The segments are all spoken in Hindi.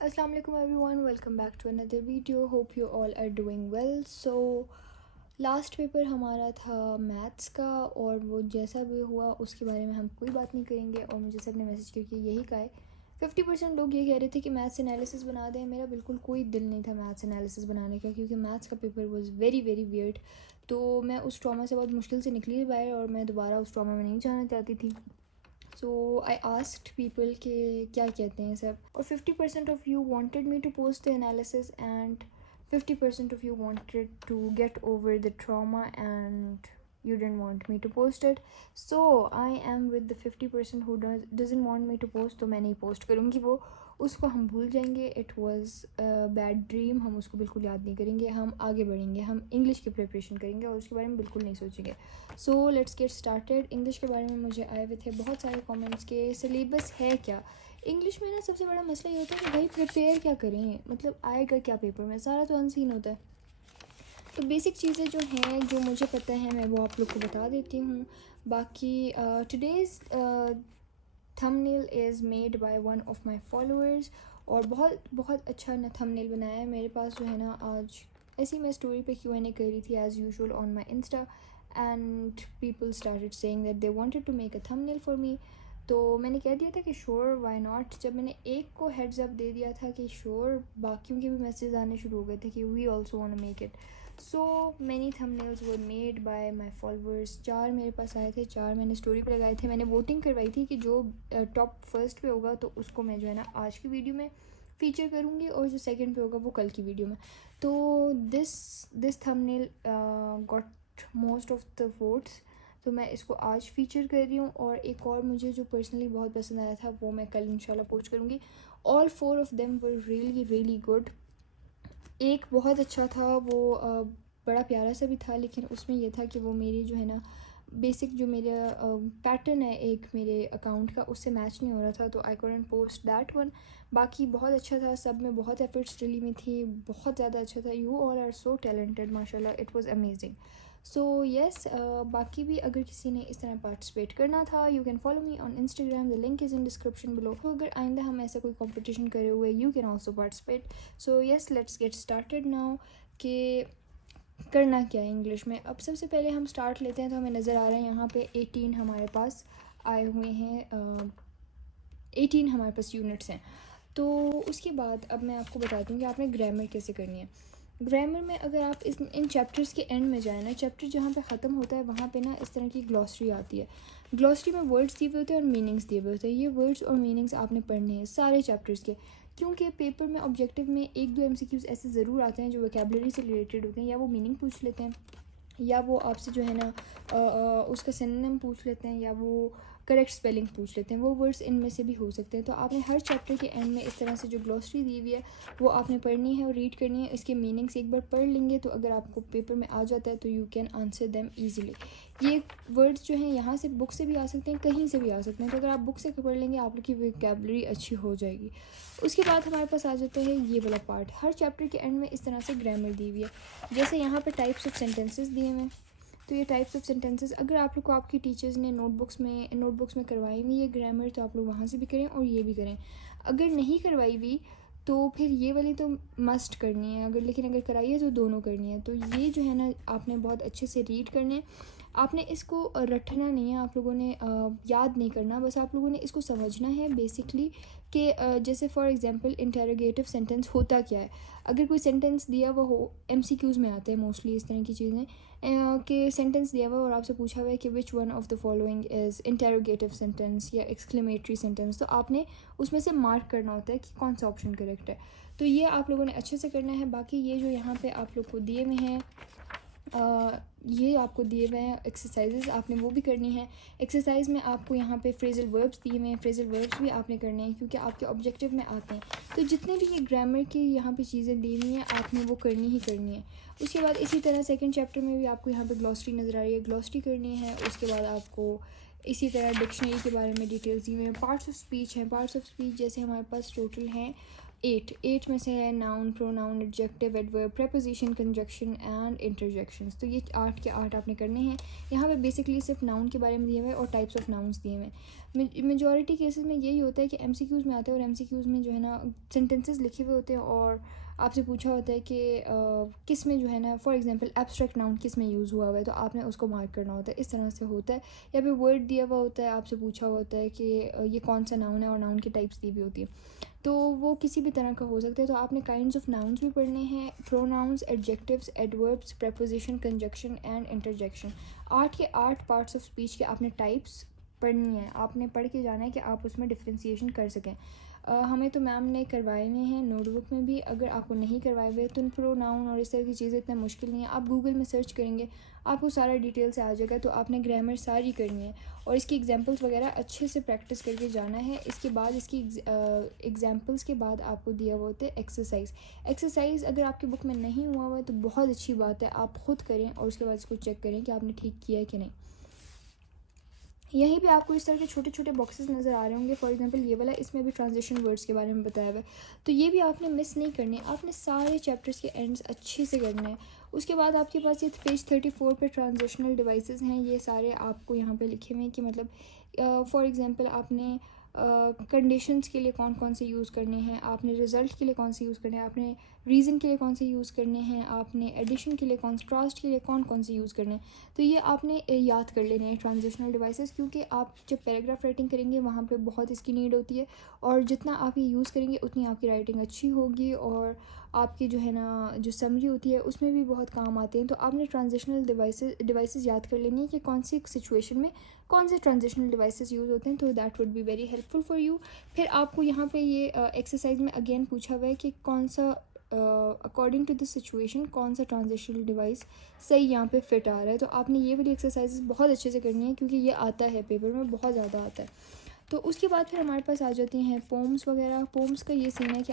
Assalamu alaikum everyone, welcome back to another video. Hope you all are doing well. So last paper हमारा था मैथ्स का और वो जैसा भी हुआ उसके बारे में हम कोई बात नहीं करेंगे। और मुझे सबने मैसेज करके यही कहा है, 50% लोग ये कह रहे थे कि मैथ्स एनालिसिस बना दें। मेरा बिल्कुल कोई दिल नहीं था मैथ्स एनालिसिस बनाने का, क्योंकि मैथ्स का paper was very very weird. तो मैं उस ट्रॉमा से बहुत मुश्किल से निकली बाहर और मैं दोबारा उस ट्रॉमा में नहीं जाना चाहती थी। सो आई आस्क्ड पीपल के क्या कहते हैं सब, और 50% of you wanted me to post the analysis and 50% of you wanted to get over the trauma and you didn't want me to post it. So I am with the 50% who doesn't want me to post. तो मैं नहीं पोस्ट करूँगी वो, उसको हम भूल जाएंगे। इट वाज बैड ड्रीम, हम उसको बिल्कुल याद नहीं करेंगे। हम आगे बढ़ेंगे, हम इंग्लिश की प्रिपरेशन करेंगे और उसके बारे में बिल्कुल नहीं सोचेंगे। So let's get started. English के बारे में मुझे आए हुए थे बहुत सारे कमेंट्स के सिलेबस है क्या। इंग्लिश में ना सबसे बड़ा मसला ये होता है कि भाई प्रिपेयर क्या करें, मतलब आएगा क्या पेपर में, सारा तो अनसीन होता है। तो बेसिक चीज़ें जो हैं जो मुझे पता है मैं वो आप लोग को बता देती हूँ। बाकी today's thumbnail is made by one of my followers, और बहुत बहुत अच्छा ना थंबनेल बनाया है। मेरे पास जो है ना आज ऐसी मैं स्टोरी पे Q&A कर रही थी as usual on my insta, and people started saying that they wanted to make a thumbnail for me. तो मैंने कह दिया था कि श्योर व्हाई नॉट। जब मैंने एक को हेड्स अप दे दिया था कि श्योर, बाकियों के भी मैसेज आने शुरू हो गए थे कि we also want to make it. So many thumbnails were made by my followers. 4 मेरे पास आए थे, 4 मैंने स्टोरी पे लगाए थे। मैंने वोटिंग करवाई थी कि जो टॉप फर्स्ट पे होगा तो उसको मैं जो है ना आज की वीडियो में फ़ीचर करूँगी, और जो सेकंड पे होगा वो कल की वीडियो में। तो this thumbnail got most of the votes, तो मैं इसको आज फ़ीचर कर रही हूँ। और एक और मुझे जो पर्सनली बहुत पसंद आया था वो मैं कल इंशाल्लाह पोस्ट करूँगी। All 4 of them were really really good. एक बहुत अच्छा था वो, बड़ा प्यारा सा भी था, लेकिन उसमें यह था कि वो मेरी जो है ना बेसिक जो मेरा पैटर्न है एक मेरे अकाउंट का, उससे मैच नहीं हो रहा था, तो I couldn't post that one. बाकी बहुत अच्छा था, सब में बहुत एफर्ट्स डली में थी, बहुत ज़्यादा अच्छा था। You all are so talented माशाल्लाह, it was amazing. So yes, बाकी भी अगर किसी ने इस तरह पार्टिसिपेट करना था, you can follow me on Instagram, the link is in description below. तो अगर आइंदा हम ऐसा कोई कॉम्पिटिशन करे हुए, you can also participate. So yes, let's get started now कि करना क्या है इंग्लिश में। अब सबसे पहले हम स्टार्ट लेते हैं। तो हमें नज़र आ रहा है यहाँ पे 18 हमारे पास आए हुए हैं, 18 हमारे पास यूनिट्स हैं। तो उसके बाद अब मैं आपको बताती हूँ कि आपने ग्रामर कैसे करनी है। ग्रामर में अगर आप इन चैप्टर्स के एंड में जाए ना, चैप्टर जहाँ पे ख़त्म होता है वहाँ पे ना इस तरह की ग्लॉसरी आती है। ग्लॉसरी में वर्ड्स दिए हुए होते हैं और मीनिंग्स दिए हुए होते हैं। ये वर्ड्स और मीनिंग्स आपने पढ़ने हैं सारे चैप्टर्स के, क्योंकि पेपर में ऑब्जेक्टिव में 1-2 MCQs ऐसे ज़रूर आते हैं जो वोकेबलरी से रिलेटेड होते हैं, या वो मीनिंग पूछ लेते हैं, या वो आपसे जो है ना उसका सिनोनिम पूछ लेते हैं, या वो करेक्ट स्पेलिंग पूछ लेते हैं। वो वर्ड्स इनमें से भी हो सकते हैं। तो आपने हर चैप्टर के एंड में इस तरह से जो ग्लॉसरी दी हुई है वो आपने पढ़नी है और रीड करनी है। इसके मीनिंग्स एक बार पढ़ लेंगे तो अगर आपको पेपर में आ जाता है तो you can answer them easily. ये वर्ड्स जो हैं यहाँ से बुक से भी आ सकते हैं, कहीं से भी आ सकते हैं। तो अगर आप बुक से पढ़ लेंगे आप लोग की वोकेबलरी अच्छी हो जाएगी। उसके बाद हमारे पास आ जाता है ये वाला पार्ट। हर चैप्टर के एंड में इस तरह से ग्रामर दी हुई है। जैसे यहाँ पर टाइप्स ऑफ सेंटेंसेस दिए हुए हैं, तो ये टाइप्स ऑफ सेंटेंसेस अगर आप लोग को आपकी टीचर्स ने नोटबुक्स में करवाई हुई ये ग्रामर, तो आप लोग वहाँ से भी करें और ये भी करें। अगर नहीं करवाई हुई तो फिर ये वाली तो मस्ट करनी है, लेकिन अगर कराई है तो दोनों करनी है। तो ये जो है ना आपने बहुत अच्छे से रीड करने हैं। आपने इसको रटना नहीं है, आप लोगों ने याद नहीं करना, बस आप लोगों ने इसको समझना है बेसिकली कि जैसे फॉर एग्जांपल इंटरोगेटिव सेंटेंस होता क्या है। अगर कोई सेंटेंस दिया हुआ हो, MCQs में आते हैं मोस्टली इस तरह की चीज़ें, कि सेंटेंस दिया हुआ और आपसे पूछा हुआ है कि which one of the following is interrogative sentence या एक्सक्लेमेटरी सेंटेंस, तो आपने उसमें से मार्क करना होता है कि कौन सा ऑप्शन करेक्ट है। तो ये आप लोगों ने अच्छे से करना है। बाकी ये जो यहाँ पे आप लोग को दिए हुए हैं, ये आपको दिए हुए हैं एक्सरसाइजेज, आपने वो भी करनी है। एक्सरसाइज में आपको यहाँ पे फ्रेजल वर्ब्स दिए हुए हैं, फ्रेजल वर्ब्स भी आपने करने हैं क्योंकि आपके ऑब्जेक्टिव में आते हैं। तो जितने भी ये ग्रामर की यहाँ पे चीज़ें दी हुई हैं आपने वो करनी ही करनी है। उसके बाद इसी तरह सेकंड चैप्टर में भी आपको यहाँ पे ग्लॉसरी नज़र आ रही है, ग्लॉसरी करनी है। उसके बाद आपको इसी तरह डिक्शनरी के बारे में डिटेल्स दी हुई हैं। पार्ट्स ऑफ स्पीच हैं, पार्ट्स ऑफ स्पीच जैसे हमारे पास टोटल हैं एट में से है noun, pronoun, adjective, adverb, preposition, conjunction and interjections. तो ये 8 के 8 आपने करने हैं। यहाँ पे बेसिकली सिर्फ नाउन के बारे में दिए हुए और टाइप्स ऑफ नाउन्स दिए हुए हैं। मेजॉरिटी केसेस में यही होता है कि एमसीक्यूज़ में आते हैं और एमसीक्यूज़ में जो है ना सेंटेंसेस लिखे हुए होते हैं और आपसे पूछा होता है कि किस में जो है ना, फॉर एग्जांपल एब्स्ट्रैक्ट नाउन किस में यूज़ हुआ हुआ है, तो आपने उसको मार्क करना होता है। इस तरह से होता है। या फिर वर्ड दिया हुआ होता है, आपसे पूछा हुआ होता है कि ये कौन सा नाउन है और नाउन की टाइप्स दी हुई होती है, तो वो किसी भी तरह का हो सकता है। तो आपने काइंड्स ऑफ नाउन्स भी पढ़ने हैं, pronouns, adjectives, adverbs, preposition, conjunction and interjection. 8 के 8 पार्ट्स ऑफ स्पीच के आपने टाइप्स पढ़नी है। आपने पढ़ के जाना है कि आप उसमें डिफ्रेंसीशन कर सकें। हमें तो मैम ने करवाए हुए हैं नोटबुक में भी। अगर आपको नहीं करवाए हुए तो प्रोनाउन और इस तरह की चीज़ें इतना मुश्किल नहीं है। आप गूगल में सर्च करेंगे, आपको सारा डिटेल से आ जाएगा। तो आपने ग्रामर सारी करनी है और इसकी एग्जांपल्स वगैरह अच्छे से प्रैक्टिस करके जाना है। इसके बाद इसकी एग्जांपल्स के बाद आपको दिया हुआ होता है एक्सरसाइज। अगर आपकी बुक में नहीं हुआ हुआ है तो बहुत अच्छी बात है, आप ख़ुद करें और उसके बाद इसको चेक करें कि आपने ठीक किया है कि नहीं। यहीं पे आपको इस तरह के छोटे छोटे बॉक्सेस नज़र आ रहे होंगे। फॉर एग्जांपल ये वाला, इसमें भी ट्रांजिशन वर्ड्स के बारे में बताया हुआ है। तो ये भी आपने मिस नहीं करने, आपने सारे चैप्टर्स के एंड्स अच्छे से करना है। उसके बाद आपके पास ये पेज 34 पे ट्रांजिशनल डिवाइसेस हैं। ये सारे आपको यहाँ पे लिखे हुए हैं कि मतलब फॉर एग्जांपल आपने कंडीशंस के लिए कौन कौन से यूज़ करने हैं, आपने रिज़ल्ट के लिए कौन से यूज़ करने हैं, आपने रीज़न के लिए कौन से यूज़ करने हैं, आपने एडिशन के लिए कॉन्ट्रास्ट के लिए कौन कौन से यूज़ करने हैं। तो ये आपने याद कर लेने हैं ट्रांजिशनल डिवाइसेस, क्योंकि आप जब पैराग्राफ राइटिंग करेंगे वहाँ पे बहुत इसकी नीड होती है और जितना आप ये यूज़ करेंगे उतनी आपकी राइटिंग अच्छी होगी और आपकी जो है ना जो समरी होती है उसमें भी बहुत काम आते हैं। तो आपने ट्रांजिशनल डिवाइसेस याद कर लेनी है कि कौन सी सिचुएशन में कौन से ट्रांजिशनल डिवाइसेस यूज़ होते हैं। तो that would be very helpful for you. फिर आपको यहाँ पे ये एक्सरसाइज में अगेन पूछा हुआ है कि कौन सा अकॉर्डिंग टू द सिचुएशन कौन सा ट्रांजिशनल डिवाइस सही यहाँ पे फिट आ रहा है। तो आपने ये वाली एक्सरसाइजेस बहुत अच्छे से करनी है क्योंकि ये आता है पेपर में, बहुत ज़्यादा आता है। तो उसके बाद फिर हमारे पास आ जाती हैं पोम्स वगैरह। पोम्स का ये सीन है कि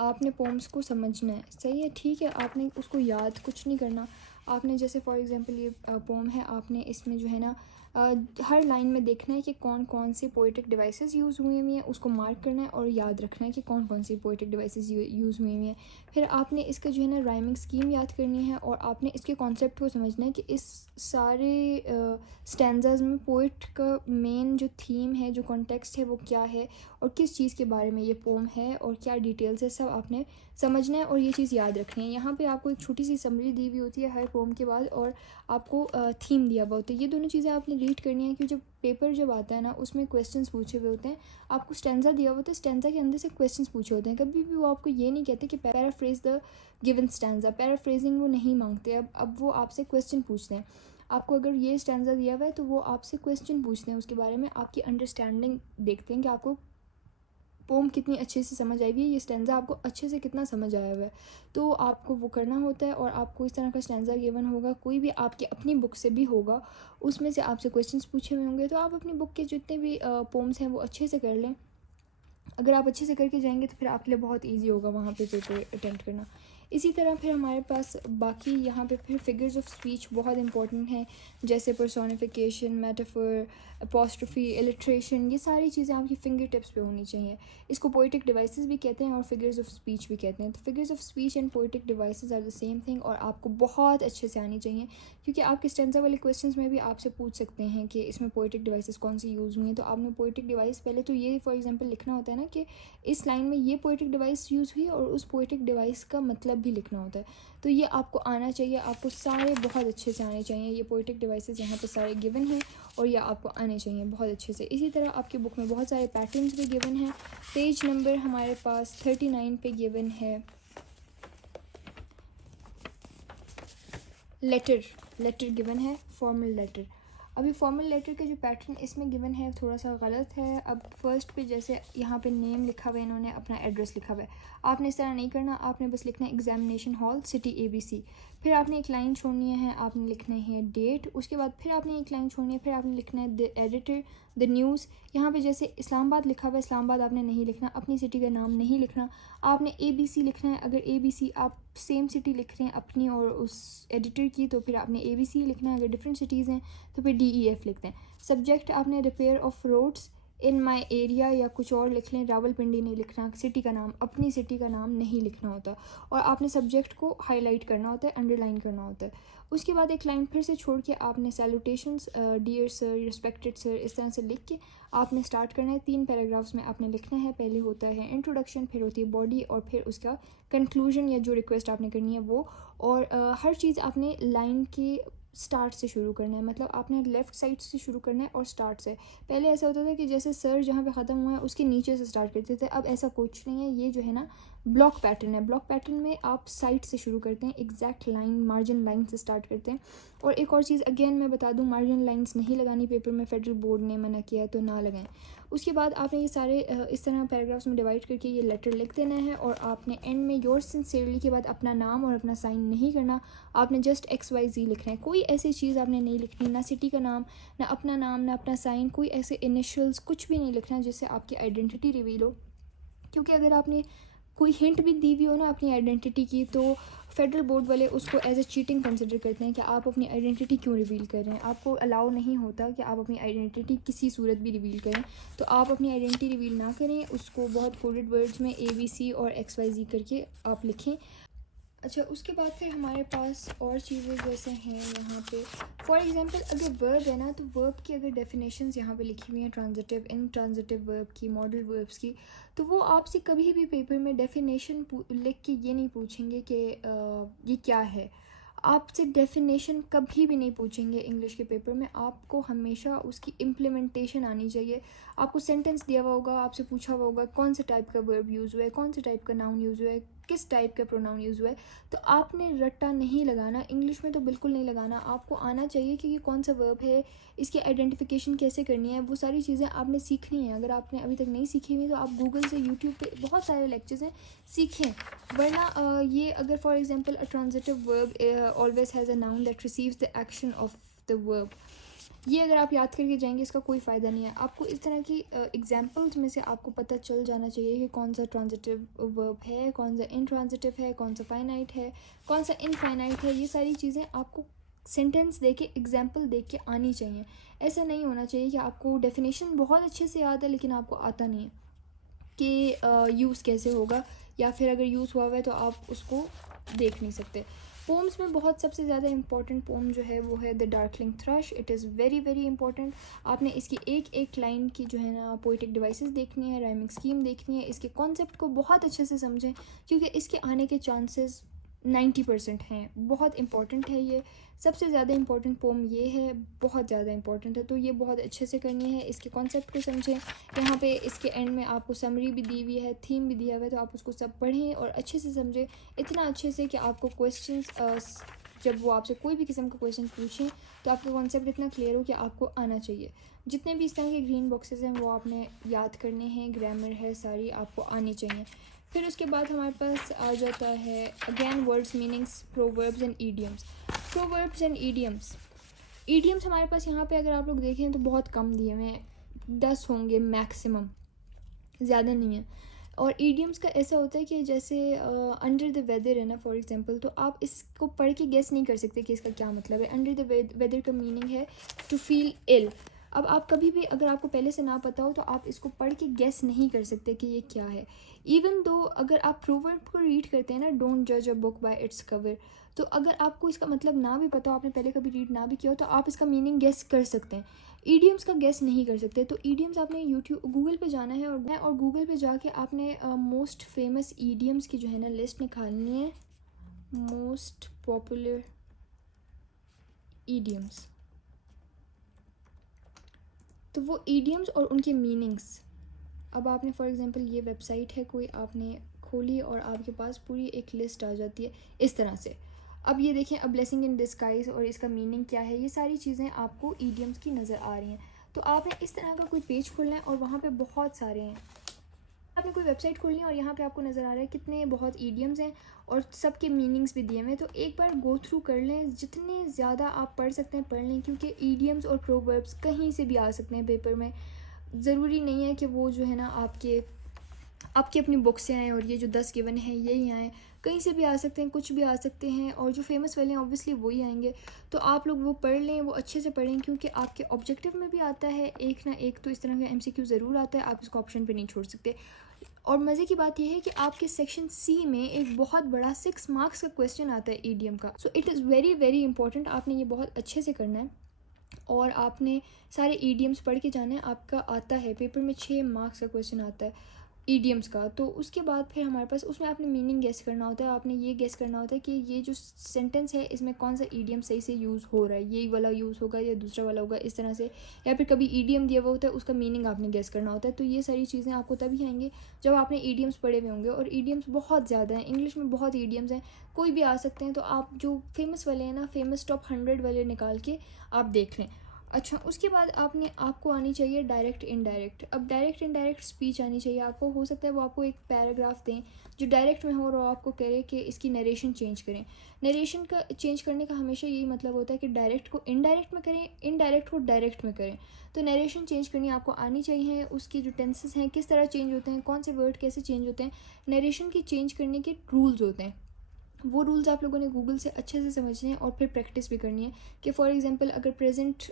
आपने पोम्स को समझना है, सही है, ठीक है। आपने उसको याद कुछ नहीं करना। आपने जैसे फॉर एग्जांपल ये पोम है, आपने इसमें जो है ना हर लाइन में देखना है कि कौन कौन से पोएटिक डिवाइसेस यूज़ हुए हुए हैं, उसको मार्क करना है और याद रखना है कि कौन कौन सी पोएटिक डिवाइसेस यूज़ हुए हुए हैं। फिर आपने इसका जो है ना राइमिंग स्कीम याद करनी है और आपने इसके कॉन्सेप्ट को समझना है कि इस सारे स्टैंजाज में पोइट का मेन जो थीम है, जो कॉन्टेक्स्ट है, वो क्या है और किस चीज़ के बारे में ये पोम है और क्या डिटेल्स है, सब आपने समझना है और ये चीज़ याद रखनी है। यहाँ पे आपको एक छोटी सी समरी दी हुई होती है हर पोम के बाद और आपको थीम दिया हुआ होता है। ये दोनों चीज़ें आपने रीड करनी है क्योंकि जब पेपर जब आता है ना उसमें क्वेश्चंस पूछे हुए होते हैं। आपको स्टैंजा दिया हुआ होता है, स्टैंजा के अंदर से क्वेश्चंस पूछे होते हैं। कभी भी वो आपको ये नहीं कहते कि paraphrase the given stanza, paraphrasing वो नहीं मांगते। अब वो आपसे क्वेश्चन पूछते हैं। आपको अगर ये स्टैंजा दिया हुआ है तो वो आपसे क्वेश्चन पूछते हैं उसके बारे में, आपकी अंडरस्टैंडिंग देखते हैं कि आपको पोम कितनी अच्छे से समझ आई हुई है, ये स्टैंजा आपको अच्छे से कितना समझ आया हुआ है। तो आपको वो करना होता है और आपको इस तरह का स्टैंजा गिवन होगा, कोई भी आपकी अपनी बुक से भी होगा, उसमें से आपसे क्वेश्चंस पूछे हुए होंगे। तो आप अपनी बुक के जितने भी पोम्स हैं वो अच्छे से कर लें। अगर आप अच्छे से करके जाएंगे तो फिर आपके लिए बहुत ईजी होगा वहाँ पे पेपर अटेम्प्ट करना। इसी तरह फिर हमारे पास बाकी यहाँ पे फिर फिगर्स ऑफ स्पीच बहुत इंपॉर्टेंट हैं, जैसे पर्सोनिफिकेशन, मेटाफर, अपोस्ट्रोफी, इलिट्रेशन, ये सारी चीज़ें आपकी फिंगर टिप्स पे होनी चाहिए। इसको पोएटिक डिवाइसेस भी कहते हैं और फिगर्स ऑफ स्पीच भी कहते हैं। तो figures of speech and poetic devices are the same thing और आपको बहुत अच्छे से आनी चाहिए क्योंकि आपके स्टैंजा वाले क्वेश्चंस में भी आपसे पूछ सकते हैं कि इसमें पोएटिक डिवाइसेस कौन सी यूज़ हुई हैं। तो आपने पोएटिक डिवाइस पहले तो ये फॉर एग्जांपल लिखना होता है ना कि इस लाइन में ये पोएटिक डिवाइस यूज़ हुई और उस पोएटिक डिवाइस का मतलब भी लिखना होता है। तो ये आपको आना चाहिए, आपको सारे बहुत अच्छे से आने चाहिए। ये पोएटिक डिवाइसेस यहाँ पे सारे गिवन हैं और ये आपको आने चाहिए बहुत अच्छे से। इसी तरह आपकी बुक में बहुत सारे पैटर्न्स भी गिवन हैं। पेज नंबर हमारे पास 39 पे गिवन है लेटर गिवन है, फॉर्मल लेटर। अभी फॉर्मल लेटर के जो पैटर्न इसमें गिवन है थोड़ा सा गलत है। अब फर्स्ट पे जैसे यहाँ पे नेम लिखा हुआ है, इन्होंने अपना एड्रेस लिखा हुआ है, आपने इस तरह नहीं करना। आपने बस लिखना है एग्जामिनेशन हॉल सिटी ABC। फिर आपने एक लाइन छोड़नी है, आपने लिखना है डेट। उसके बाद फिर आपने एक लाइन छोड़नी है, फिर आपने लिखना है द एडिटर, द न्यूज़। यहाँ पे जैसे इस्लामाबाद लिखा हुआ है, इस्लामाबाद आपने नहीं लिखना, अपनी सिटी का नाम नहीं लिखना, आपने ABC लिखना है। अगर ABC आप सेम सिटी लिख रहे हैं अपनी और उस एडिटर की तो फिर आपने ABC लिखना है। अगर डिफरेंट सिटीज़ हैं तो फिर DEF लिखते हैं। सब्जेक्ट आपने repair of roads in my area या कुछ और लिख लें, रावलपिंडी नहीं लिखना, सिटी का नाम, अपनी सिटी का नाम नहीं लिखना होता, और आपने सब्जेक्ट को हाईलाइट करना होता है, अंडरलाइन करना होता है। उसके बाद एक लाइन फिर से छोड़ के आपने salutations, dear sir, respected sir, इस तरह से लिख के आपने स्टार्ट करना है। 3 पैराग्राफ्स में आपने लिखना है। पहले होता है इंट्रोडक्शन, फिर होती है बॉडी, और फिर उसका कंक्लूजन या जो रिक्वेस्ट आपने करनी है वो। और हर चीज़ आपने लाइन के स्टार्ट से शुरू करना है, मतलब आपने लेफ़्ट साइड से शुरू करना है और स्टार्ट से। पहले ऐसा होता था कि जैसे सर जहाँ पे ख़त्म हुआ है उसके नीचे से स्टार्ट करते थे, अब ऐसा कुछ नहीं है। ये जो है ना ब्लॉक पैटर्न है। ब्लॉक पैटर्न में आप साइड से शुरू करते हैं, एग्जैक्ट लाइन, मार्जिन लाइन से स्टार्ट करते हैं। और एक और चीज़ अगेन मैं बता दूं, मार्जिन लाइंस नहीं लगानी पेपर में, फेडरल बोर्ड ने मना किया है तो ना लगाएं। उसके बाद आपने ये सारे इस तरह पैराग्राफ्स में डिवाइड करके ये लेटर लिख देना है, और आपने एंड में योर सिंसियरली के बाद अपना नाम और अपना साइन नहीं करना, आपने जस्ट XYZ लिखना है। कोई ऐसी चीज़ आपने नहीं लिखनी, ना सिटी का नाम, ना अपना नाम, ना अपना साइन, कोई ऐसे इनिशियल्स कुछ भी नहीं लिखना जिससे आपकी आइडेंटिटी रिवील हो। क्योंकि अगर आपने कोई हिंट भी दी हुई हो ना अपनी आइडेंटिटी की, तो फेडरल बोर्ड वाले उसको एज ए चीटिंग कंसिडर करते हैं कि आप अपनी आइडेंटिटी क्यों रिवील कर रहे हैं। आपको अलाउ नहीं होता कि आप अपनी आइडेंटिटी किसी सूरत भी रिवील करें, तो आप अपनी आइडेंटिटी रिवील ना करें, उसको बहुत कोडेड वर्ड्स में ABC और XYZ करके आप लिखें। अच्छा, उसके बाद फिर हमारे पास और चीज़ें जैसे हैं यहाँ पे, फॉर एग्जांपल अगर वर्ब है ना, तो वर्ब की अगर डेफिनेशंस यहाँ पे लिखी हुई हैं, ट्रांजिटिव, इंट्रांजिटिव वर्ब की, मॉडल वर्ब्स की, तो वो आपसे कभी भी पेपर में डेफिनेशन लिख के ये नहीं पूछेंगे कि ये क्या है। आपसे डेफिनेशन कभी भी नहीं पूछेंगे इंग्लिश के पेपर में, आपको हमेशा उसकी इम्प्लीमेंटेशन आनी चाहिए। आपको सेंटेंस दिया हुआ होगा, आपसे पूछा हुआ होगा कौन से टाइप का वर्ब यूज़ हुआ है, कौन से टाइप का नाउन यूज़ हुआ है, किस टाइप का प्रोनाउन यूज़ हुआ है, तो आपने रट्टा नहीं लगाना, इंग्लिश में तो बिल्कुल नहीं लगाना। आपको आना चाहिए कि ये कौन सा वर्ब है, इसकी आइडेंटिफिकेशन कैसे करनी है, वो सारी चीज़ें आपने सीखनी है। अगर आपने अभी तक नहीं सीखी हुई तो आप गूगल से, यूट्यूब पे बहुत सारे लेक्चर्स हैं, सीखें। वरना ये अगर for example a transitive verb always has a noun that receives the action of the verb, ये अगर आप याद करके जाएंगे इसका कोई फ़ायदा नहीं है। आपको इस तरह की एग्जांपल्स में से आपको पता चल जाना चाहिए कि कौन सा ट्रांजिटिव वर्ब है, कौन सा इंट्रांजिटिव है, कौन सा फाइनाइट है, कौन सा इनफाइनाइट है। ये सारी चीज़ें आपको सेंटेंस दे के, एग्जाम्पल दे के आनी चाहिए। ऐसा नहीं होना चाहिए कि आपको डेफिनेशन बहुत अच्छे से याद है लेकिन आपको आता नहीं है कि यूज़ कैसे होगा, या फिर अगर यूज़ हुआ है तो आप उसको देख नहीं सकते। पोम्स में बहुत सबसे ज़्यादा इंपॉर्टेंट पोम जो है वो है the darkling thrust. It is very very important. आपने इसकी एक एक लाइन की जो है ना पोइटिक डिवाइसेस देखनी है, राइमिंग स्कीम देखनी है, इसके कॉन्सेप्ट को बहुत अच्छे से समझें क्योंकि इसके आने के चांसेस 90% हैं। बहुत इंपॉर्टेंट है ये, सबसे ज़्यादा इंपॉर्टेंट पोम ये है, बहुत ज़्यादा इंपॉर्टेंट है, तो ये बहुत अच्छे से करनी है। इसके कॉन्सेप्ट को समझें। यहाँ पे इसके एंड में आपको समरी भी दी हुई है, थीम भी दिया हुआ है, तो आप उसको सब पढ़ें और अच्छे से समझें, इतना अच्छे से कि आपको क्वेश्चंस जब वो आपसे कोई भी किस्म का क्वेश्चन पूछें तो आपका कॉन्सेप्ट इतना क्लियर हो कि आपको आना चाहिए। जितने भी इस तरह के ग्रीन बॉक्सेस हैं वो आपने याद करने हैं, ग्रामर है सारी आपको आनी चाहिए। फिर उसके बाद हमारे पास आ जाता है again words, meanings, proverbs and idioms. Proverbs and idioms, idioms हमारे पास यहाँ पे अगर आप लोग देखें तो बहुत कम दिए हुए हैं, 10 होंगे मैक्सिमम, ज़्यादा नहीं है। और ईडियम्स का ऐसा होता है कि जैसे अंडर द वेदर है ना फॉर एग्जांपल, तो आप इसको पढ़ के गेस नहीं कर सकते कि इसका क्या मतलब है। अंडर द वेदर का मीनिंग है टू फील इल। अब आप कभी भी अगर आपको पहले से ना पता हो तो आप इसको पढ़ के गेस नहीं कर सकते कि ये क्या है। इवन दो अगर आप प्रोवर्ब को रीड करते हैं ना, डोंट जज a book by its cover, तो अगर आपको इसका मतलब ना भी पता हो, आपने पहले कभी रीड ना भी किया हो, तो आप इसका मीनिंग गेस कर सकते हैं। ईडियम्स का गेस नहीं कर सकते। तो ईडियम्स आपने यूट्यूब गूगल पे जाना है और गूगल पे जाके आपने मोस्ट फेमस ईडियम्स की जो है ना लिस्ट निकालनी है, मोस्ट पॉपुलर ईडियम्स। तो वो ईडियम्स और उनके मीनिंग्स, अब आपने फॉर एग्जांपल ये वेबसाइट है कोई, आपने खोली और आपके पास पूरी एक लिस्ट आ जाती है इस तरह से। अब ये देखें, अ ब्लेसिंग इन डिस्गाइज और इसका मीनिंग क्या है, ये सारी चीज़ें आपको ईडियम्स की नज़र आ रही हैं। तो आपने इस तरह का कोई पेज खोलना है और वहाँ पे बहुत सारे हैं। आपने कोई वेबसाइट खोलनी है और यहाँ पे आपको नज़र आ रहा है कितने बहुत ईडियम्स हैं और सबके मीनिंग्स भी दिए हुए हैं। तो एक बार गो थ्रू कर लें, जितने ज़्यादा आप पढ़ सकते हैं पढ़ लें, क्योंकि ईडियम्स और प्रोवर्ब्स कहीं से भी आ सकते हैं पेपर में। ज़रूरी नहीं है कि वो जो है ना आपके आपकी अपनी बुक से आएँ और ये जो 10 गिवन हैं यही आएँ, कहीं से भी आ सकते हैं, कुछ भी आ सकते हैं, और जो फेमस वाले हैं ऑब्वियसली वही आएंगे। तो आप लोग वो पढ़ लें, वो अच्छे से पढ़ें, क्योंकि आपके ऑब्जेक्टिव में भी आता है एक ना एक, तो इस तरह का MCQ ज़रूर आता है, आप इसको ऑप्शन पे नहीं छोड़ सकते। और मज़े की बात यह है कि आपके सेक्शन C में एक बहुत बड़ा 6 मार्क्स का क्वेश्चन आता है ईडीएम का। So it is very very important, आपने ये बहुत अच्छे से करना है और आपने सारे ईडीएम्स पढ़ के जाना है। आपका आता है पेपर में 6 मार्क्स का क्वेश्चन आता है ईडीएम्स का। तो उसके बाद फिर हमारे पास उसमें आपने मीनिंग गेस करना होता है, आपने ये गेस करना होता है कि ये जो सेंटेंस है इसमें कौन सा ईडीएम सही से यूज़ हो रहा है, यही वाला यूज़ होगा या दूसरा वाला होगा, इस तरह से। या फिर कभी ईडीएम दिया हुआ होता है, उसका मीनिंग आपने गेस करना होता है। तो ये सारी चीज़ें आपको तभी आएंगी जब आपने ईडीएम्स पढ़े हुए होंगे, और ईडीएम्स बहुत ज़्यादा हैं, इंग्लिश में बहुत ईडीएम्स हैं, कोई भी आ सकते हैं। तो आप जो फेमस वाले हैं ना, फेमस टॉप 100 वाले निकाल के आप देख लें। अच्छा, उसके बाद आपको आनी चाहिए डायरेक्ट इनडायरेक्ट। अब डायरेक्ट इनडायरेक्ट स्पीच आनी चाहिए आपको। हो सकता है वो आपको एक पैराग्राफ दें जो डायरेक्ट में हो और आपको कह रहे कि इसकी नरेशन चेंज करें। नरेशन का चेंज करने का हमेशा यही मतलब होता है कि डायरेक्ट को इनडायरेक्ट में करें, इनडायरेक्ट को डायरेक्ट में करें। तो नरेशन चेंज करनी आपको आनी चाहिए, उसकी जो टेंसेस हैं किस तरह चेंज होते हैं, कौन से वर्ड कैसे चेंज होते हैं, नरेशन की चेंज करने के रूल्स होते हैं। वो रूल्स आप लोगों ने गूगल से अच्छे से समझने हैं और फिर प्रैक्टिस भी करनी है कि फॉर एग्जांपल अगर प्रेजेंट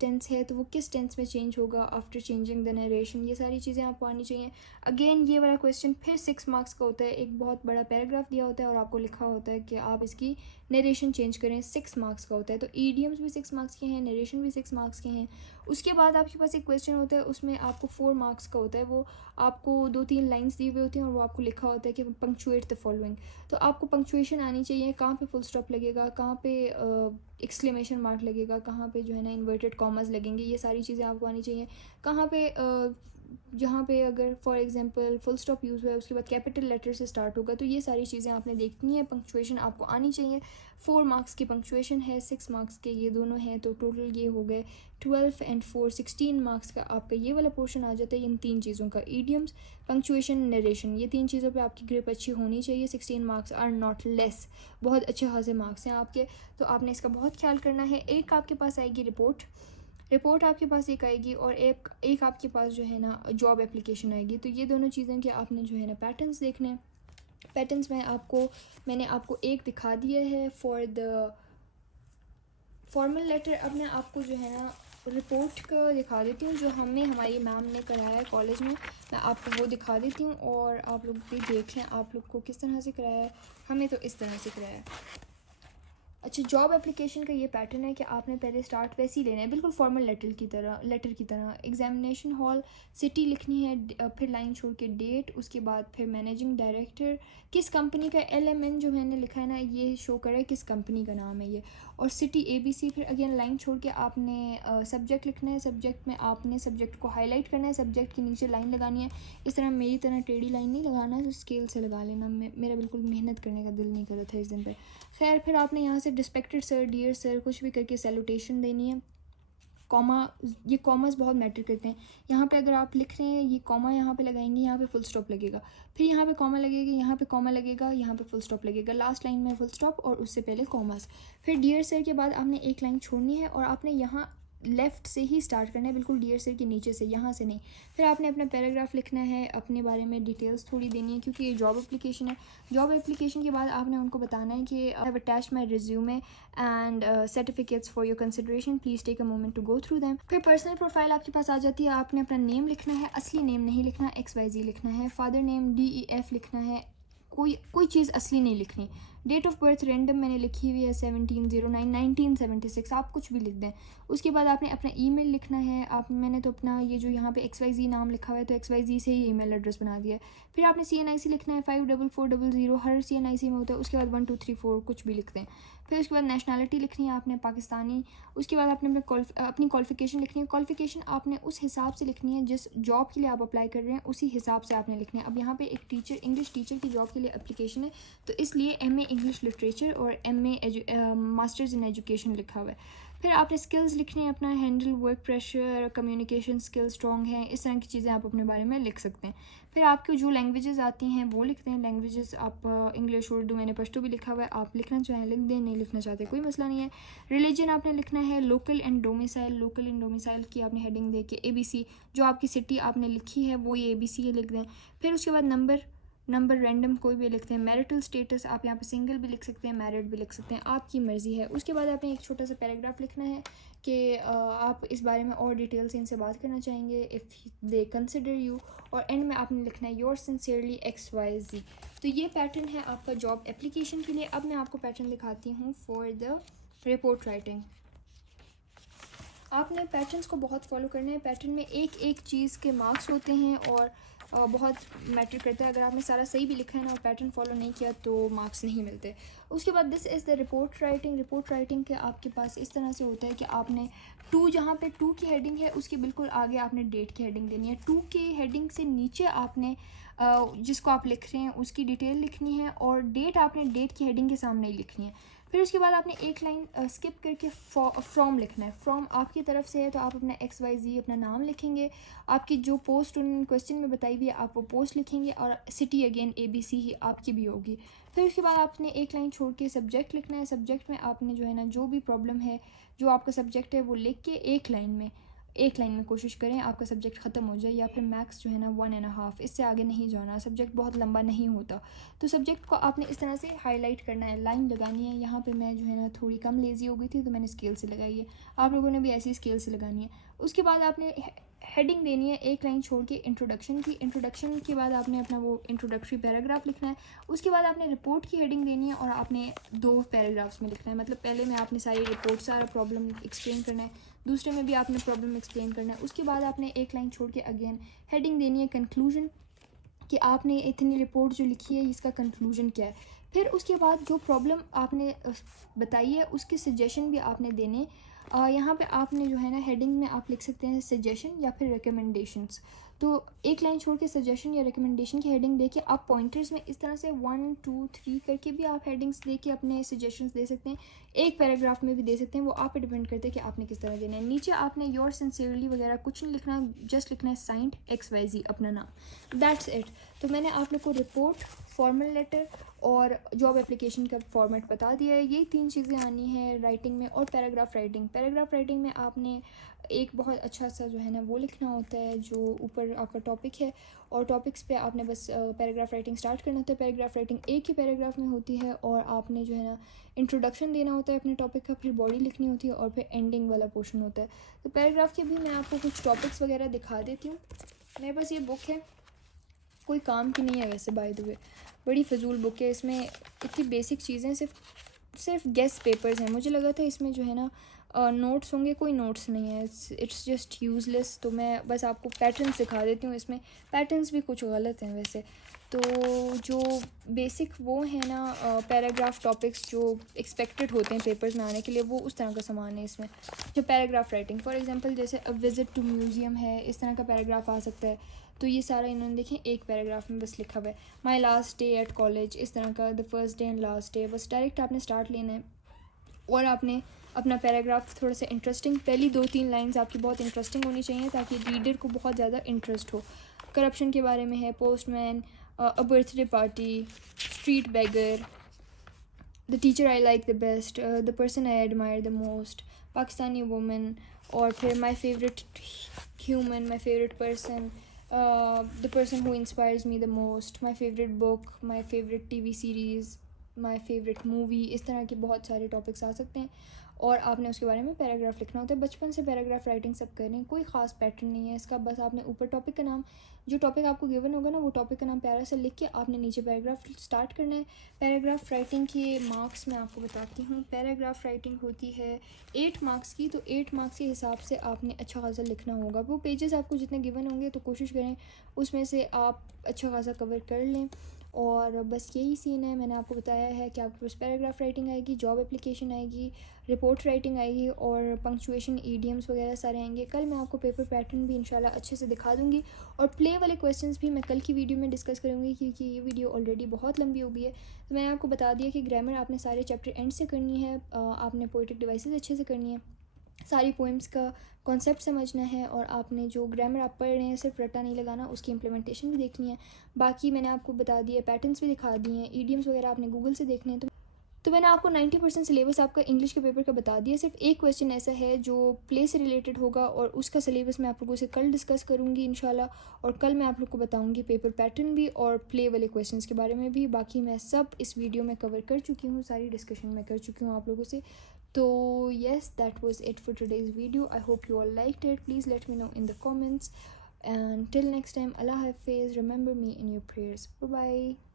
टेंस है तो वो किस टेंस में चेंज होगा आफ्टर चेंजिंग द नरेशन। ये सारी चीज़ें आपको आनी चाहिए। अगेन ये वाला क्वेश्चन फिर 6 मार्क्स का होता है, एक बहुत बड़ा पैराग्राफ दिया होता है और आपको लिखा होता है कि आप इसकी नरेशन चेंज करें, 6 मार्क्स का होता है। तो ईडीएम्स भी 6 मार्क्स के हैं, नरेशन भी 6 मार्क्स के हैं। उसके बाद आपके पास एक क्वेश्चन होता है, उसमें आपको 4 मार्क्स का होता है। वो आपको 2-3 लाइन्स दी हुई होती हैं और वो आपको लिखा होता है कि पंक्चुएट द फॉलोइंग। तो आपको पंक्चुएशन आनी चाहिए, कहाँ पे फुल स्टॉप लगेगा, कहाँ पे एक्सक्लेमेशन मार्क लगेगा, कहाँ पे जो है ना इन्वर्टेड कॉमर्स लगेंगे, ये सारी चीज़ें आपको आनी चाहिए। कहाँ पे जहाँ पे अगर for example full stop use हुआ है उसके बाद कैपिटल लेटर से स्टार्ट होगा, तो ये सारी चीज़ें आपने देखनी है। पंक्चुएशन आपको आनी चाहिए। 4 मार्क्स की पंक्चुएशन है, 6 मार्क्स के ये दोनों हैं, तो टोटल ये हो गए 12 एंड 4 16 मार्क्स का आपका ये वाला पोर्शन आ जाता है इन 3 चीज़ों का, ईडियम्स, पंक्चुएशन, नरेशन। ये 3 चीज़ों पे आपकी ग्रिप अच्छी होनी चाहिए। 16 मार्क्स आर नॉट लेस, बहुत अच्छे खासे मार्क्स हैं आपके। तो आपने इसका बहुत ख्याल करना है। एक आपके पास आएगी रिपोर्ट आपके पास एक आएगी, और एक आपके पास जो है ना जॉब एप्लीकेशन आएगी। तो ये दोनों चीज़ें कि आपने जो है ना पैटर्न्स देखने हैं। पैटर्न्स मैंने आपको एक दिखा दिया है फॉर द फॉर्मल लेटर। अब मैं आपको जो है ना रिपोर्ट का दिखा देती हूँ जो हमारी मैम ने कराया है कॉलेज में। मैं आपको वो दिखा देती हूँ और आप लोग भी देख लें आप लोग को किस तरह से कराया है। हमें तो इस तरह से कराया है। अच्छा, जॉब एप्लीकेशन का ये पैटर्न है कि आपने पहले स्टार्ट वैसे ही लेना है, बिल्कुल फॉर्मल लेटर की तरह। एग्जामिनेशन हॉल, सिटी लिखनी है, फिर लाइन छोड़ के डेट, उसके बाद फिर मैनेजिंग डायरेक्टर, किस कंपनी का, LMN जो मैंने लिखा है ना ये शो कर रहा है किस कंपनी का नाम है ये, और सिटी ABC। फिर अगेन लाइन छोड़ के आपने सब्जेक्ट लिखना है, सब्जेक्ट में आपने सब्जेक्ट को हाईलाइट करना है, सब्जेक्ट के नीचे लाइन लगानी है। इस तरह मेरी तरह टेढ़ी लाइन नहीं लगाना है, तो स्केल से लगा लेना। मेरा बिल्कुल मेहनत करने का दिल नहीं कर रहा था इस दिन पर। खैर, फिर आपने यहाँ से रिस्पेक्टेड सर, डियर सर कुछ भी करके सैल्यूटेशन देनी है। कॉमा, ये कॉमास बहुत मैटर करते हैं। यहाँ पे अगर आप लिख रहे हैं ये कॉमा यहाँ पे लगाएंगे, यहाँ पे फुल स्टॉप लगेगा, फिर यहाँ पे कॉमा लगेगा, यहाँ पे कॉमा लगेगा, यहाँ पे फुल स्टॉप लगेगा, लास्ट लाइन में फुल स्टॉप और उससे पहले कॉमास। फिर डियर सर के बाद आपने एक लाइन छोड़नी है और आपने यहाँ लेफ़्ट से ही स्टार्ट करना है, बिल्कुल डियर सर के नीचे से, यहाँ से नहीं। फिर आपने अपना पैराग्राफ लिखना है, अपने बारे में डिटेल्स थोड़ी देनी है क्योंकि ये जॉब एप्लीकेशन है। जॉब एप्लीकेशन के बाद आपने उनको बताना है कि I have attached my resume and certificates for your consideration, please take a moment to go through them. फिर पर्सनल प्रोफाइल आपके पास आ जाती है। आपने अपना नेम लिखना है, असली नेम नहीं लिखना, XYZ लिखना है। फादर नेम DEF लिखना है, कोई चीज़ असली नहीं लिखनी। डेट ऑफ बर्थ रेंडम मैंने लिखी हुई है 1709 1976, आप कुछ भी लिख दें। उसके बाद आपने अपना ईमेल लिखना है। मैंने तो अपना ये जो यहाँ पे XYZ नाम लिखा हुआ है तो XYZ से ही ईमेल एड्रेस बना दिया है। फिर आपने CNIC लिखना है 54400, हर CNIC में होता है। उसके बाद 1 2 3 4 कुछ भी लिख दें। फिर उसके बाद नेशनैलिटी लिखनी है आपने पाकिस्तानी। उसके बाद आपने अपनी क्वालिफ़िकेशन लिखनी है। क्वालिफ़िकेशन आपने उस हिसाब से लिखनी है जिस जॉब के लिए आप अप्लाई कर रहे हैं, उसी हिसाब से आपने लिखना है। अब यहाँ पे एक इंग्लिश टीचर की जॉब के लिए एप्लीकेशन है तो इसलिए MA इंग्लिश लिटरेचर और MA मास्टर्स इन एजुकेशन लिखा हुआ है। फिर आपने स्किल्स लिखने हैं अपना, handle work pressure, communication skill strong हैं, इस तरह की चीज़ें आप अपने बारे में लिख सकते हैं। फिर आपको जो लैंग्वेजेस आती हैं वो लिखते हैं। लैंग्वेजेस आप इंग्लिश, उर्दू, मैंने पश्तो भी लिखा हुआ है, आप लिखना चाहें लिख दें, नहीं लिखना चाहते कोई मसला नहीं है। रिलीजन आपने लिखना है, local and domicile, local and domicile की आपने हेडिंग दे के ABC, जो आपकी सिटी आपने लिखी है वो ये ABC लिख दें। फिर उसके बाद नंबर रैंडम कोई भी लिखते हैं। मैरिटल स्टेटस आप यहाँ पे सिंगल भी लिख सकते हैं, मैरिड भी लिख सकते हैं, आपकी मर्ज़ी है। उसके बाद आपने एक छोटा सा पैराग्राफ लिखना है कि आप इस बारे में और डिटेल से इनसे बात करना चाहेंगे, इफ़ दे कंसिडर यू, और एंड में आपने लिखना है योर सिंसियरली XYZ। तो ये पैटर्न है आपका जॉब एप्लीकेशन के लिए। अब मैं आपको पैटर्न दिखाती हूँ फॉर द रिपोर्ट राइटिंग। आपने पैटर्न्स को बहुत फॉलो करना है। पैटर्न में एक एक चीज़ के मार्क्स होते हैं और बहुत मैटर करता है। अगर आपने सारा सही भी लिखा है ना और पैटर्न फॉलो नहीं किया तो मार्क्स नहीं मिलते। उसके बाद this is the report writing. Report writing के आपके पास इस तरह से होता है कि आपने जहाँ पे 2 की हेडिंग है उसके बिल्कुल आगे आपने डेट की हेडिंग देनी है। 2 के हेडिंग से नीचे आपने जिसको आप लिख रहे हैं उसकी डिटेल लिखनी है, और डेट आपने डेट की हेडिंग के सामने ही लिखनी है। फिर उसके बाद आपने एक लाइन स्किप करके फ्रॉम लिखना है। फ्रॉम आपकी तरफ से है तो आप अपना XYZ अपना नाम लिखेंगे, आपकी जो पोस्ट उन्होंने क्वेश्चन में बताई हुई है आप वो पोस्ट लिखेंगे, और सिटी अगेन ABC ही आपकी भी होगी। फिर उसके बाद आपने एक लाइन छोड़ के सब्जेक्ट लिखना है। सब्जेक्ट में आपने जो है ना जो भी प्रॉब्लम है, जो आपका सब्जेक्ट है वो लिख के एक लाइन में कोशिश करें आपका सब्जेक्ट ख़त्म हो जाए, या फिर मैक्स जो है ना 1.5, इससे आगे नहीं जाना, सब्जेक्ट बहुत लंबा नहीं होता। तो सब्जेक्ट को आपने इस तरह से हाईलाइट करना है, लाइन लगानी है। यहाँ पे मैं जो है ना थोड़ी कम लेज़ी हो गई थी तो मैंने स्केल से लगाई है, आप लोगों ने भी ऐसी स्केल से लगानी है। उसके बाद आपने हेडिंग देनी है एक लाइन छोड़ के इंट्रोडक्शन की। इंट्रोडक्शन के बाद आपने अपना वो इंट्रोडक्टरी पैराग्राफ लिखना है। उसके बाद आपने रिपोर्ट की हेडिंग देनी है और आपने 2 पैराग्राफ्स में लिखना है। मतलब पहले में आपने सारी रिपोर्ट, सारा प्रॉब्लम एक्सप्लेन करना है, दूसरे में भी आपने प्रॉब्लम एक्सप्लेन करना है। उसके बाद आपने एक लाइन छोड़ के अगेन हेडिंग देनी है कंक्लूजन, कि आपने इतनी रिपोर्ट जो लिखी है इसका कंक्लूजन क्या है। फिर उसके बाद जो प्रॉब्लम आपने बताई है उसके सजेशन भी आपने देने। यहाँ पे आपने जो है ना हेडिंग में आप लिख सकते हैं सजेशन या फिर रिकमेंडेशंस। तो एक लाइन छोड़ के सजेशन या रिकमेंडेशन की हेडिंग दे के आप पॉइंटर्स में इस तरह से 1 2 3 करके भी आप हेडिंग्स दे के अपने सजेशंस दे सकते हैं। एक पैराग्राफ में भी दे सकते हैं, वो आप पे डिपेंड करते हैं कि आपने किस तरह देना है। नीचे आपने योर सिंसियरली वगैरह कुछ नहीं लिखना, जस्ट लिखना है साइंड XYZ अपना नाम, दैट्स इट। तो मैंने आप लोग को रिपोर्ट, फॉर्मल लेटर और जॉब एप्लीकेशन का फॉर्मेट बता दिया है। ये 3 चीज़ें आनी है राइटिंग में। और पैराग्राफ राइटिंग में आपने एक बहुत अच्छा सा जो है ना वो लिखना होता है जो ऊपर आपका टॉपिक है, और टॉपिक्स पे आपने बस पैराग्राफ राइटिंग स्टार्ट करना होता है। पैराग्राफ राइटिंग एक ही पैराग्राफ में होती है, और आपने जो है ना इंट्रोडक्शन देना होता है अपने टॉपिक का, फिर बॉडी लिखनी होती है, और फिर एंडिंग वाला पोर्शन होता है। तो पैराग्राफ के भी मैं आपको कुछ टॉपिक्स वगैरह दिखा देती हूँ। मेरे पास ये बुक है, कोई काम की नहीं है वैसे, बाय द वे बड़ी फजूल बुक है। इसमें इतनी बेसिक चीज़ें, सिर्फ गेस्ट पेपर्स हैं। मुझे लगा था इसमें जो है ना नोट्स होंगे, कोई नोट्स नहीं है, इट्स जस्ट यूज़लेस। तो मैं बस आपको पैटर्न्स दिखा देती हूँ। इसमें पैटर्न्स भी कुछ गलत हैं वैसे। तो जो बेसिक वो है ना पैराग्राफ टॉपिक्स जो एक्सपेक्टेड होते हैं पेपर्स में आने के लिए, वो उस तरह का सामान है इसमें। जो पैराग्राफ राइटिंग फॉर एग्जांपल जैसे अ विज़िट टू म्यूज़ियम है, इस तरह का पैराग्राफ आ सकता है। तो ये सारा इन्होंने देखें एक पैराग्राफ में बस लिखा हुआ है। My last day at college, इस तरह का, the first day and last day. बस डायरेक्ट आपने स्टार्ट लेना है और आपने अपना पैराग्राफ थोड़ा सा इंटरेस्टिंग, पहली 2-3 लाइंस आपकी बहुत इंटरेस्टिंग होनी चाहिए ताकि रीडर को बहुत ज़्यादा इंटरेस्ट हो। करप्शन के बारे में है, postman, a birthday party, street beggar, the teacher I like the best, the person I admire the most, Pakistani women, और फिर my favourite human, my favourite person, the person who inspires me the most, my favorite book, my favorite TV series, my favorite movie। इस तरह के बहुत सारे टॉपिक्स आ सकते हैं और आपने उसके बारे में पैराग्राफ लिखना होता है। बचपन से पैराग्राफ राइटिंग सब कर रहे हैं, कोई ख़ास पैटर्न नहीं है इसका। बस आपने ऊपर टॉपिक का नाम, जो टॉपिक आपको गिवन होगा ना वो टॉपिक का नाम प्यारा सा लिख के आपने नीचे पैराग्राफ स्टार्ट करना है। पैराग्राफ राइटिंग के मार्क्स मैं आपको बताती हूँ। पैराग्राफ राइटिंग होती है 8 मार्क्स की, तो 8 मार्क्स के हिसाब से आपने अच्छा खासा लिखना होगा। वो पेजेस आपको जितने गिवन होंगे तो कोशिश करें उसमें से आप अच्छा खासा कवर कर लें। और बस यही सीन है, मैंने आपको बताया है कि आपके पास पैराग्राफ राइटिंग आएगी, जॉब एप्लीकेशन आएगी, रिपोर्ट राइटिंग आएगी, और पंक्चुएशन, ईडियम्स वगैरह सारे आएंगे। कल मैं आपको पेपर पैटर्न भी इंशाल्लाह अच्छे से दिखा दूँगी, और प्ले वाले क्वेश्चंस भी मैं कल की वीडियो में डिस्कस करूँगी क्योंकि ये वीडियो ऑलरेडी बहुत लंबी हो गई है। तो मैंने आपको बता दिया कि ग्रामर आपने सारे चैप्टर एंड से करनी है, आपने पोएटिक डिवाइसेस अच्छे से करनी है, सारी पोइम्स का कॉन्सेप्ट समझना है और आपने जो ग्रामर आप पढ़ रहे हैं सिर्फ रट्टा नहीं लगाना, उसकी इम्प्लीमेंटेशन भी देखनी है। बाकी मैंने आपको बता दिया, पैटर्न्स भी दिखा दिए हैं, ईडियम्स वगैरह आपने गूगल से देखने हैं। तो मैंने आपको 90% सिलेबस आपका इंग्लिश के पेपर का बता दिया। सिर्फ एक क्वेश्चन ऐसा है जो प्ले से रिलेटेड होगा और उसका सिलेबस मैं आप लोगों से कल डिस्कस करूँगी इंशाल्लाह। और कल मैं आप लोग को बताऊँगी पेपर पैटर्न भी और प्ले वाले क्वेश्चंस के बारे में भी। बाकी मैं सब इस वीडियो में कवर कर चुकी हूँ, सारी डिस्कशन मैं कर चुकी हूँ आप लोगों से। तो yes, that was it for today's video. I hope you all liked it. Please let me know in the comments, and till next time, Allah Hafiz. Remember me in your prayers. Bye bye.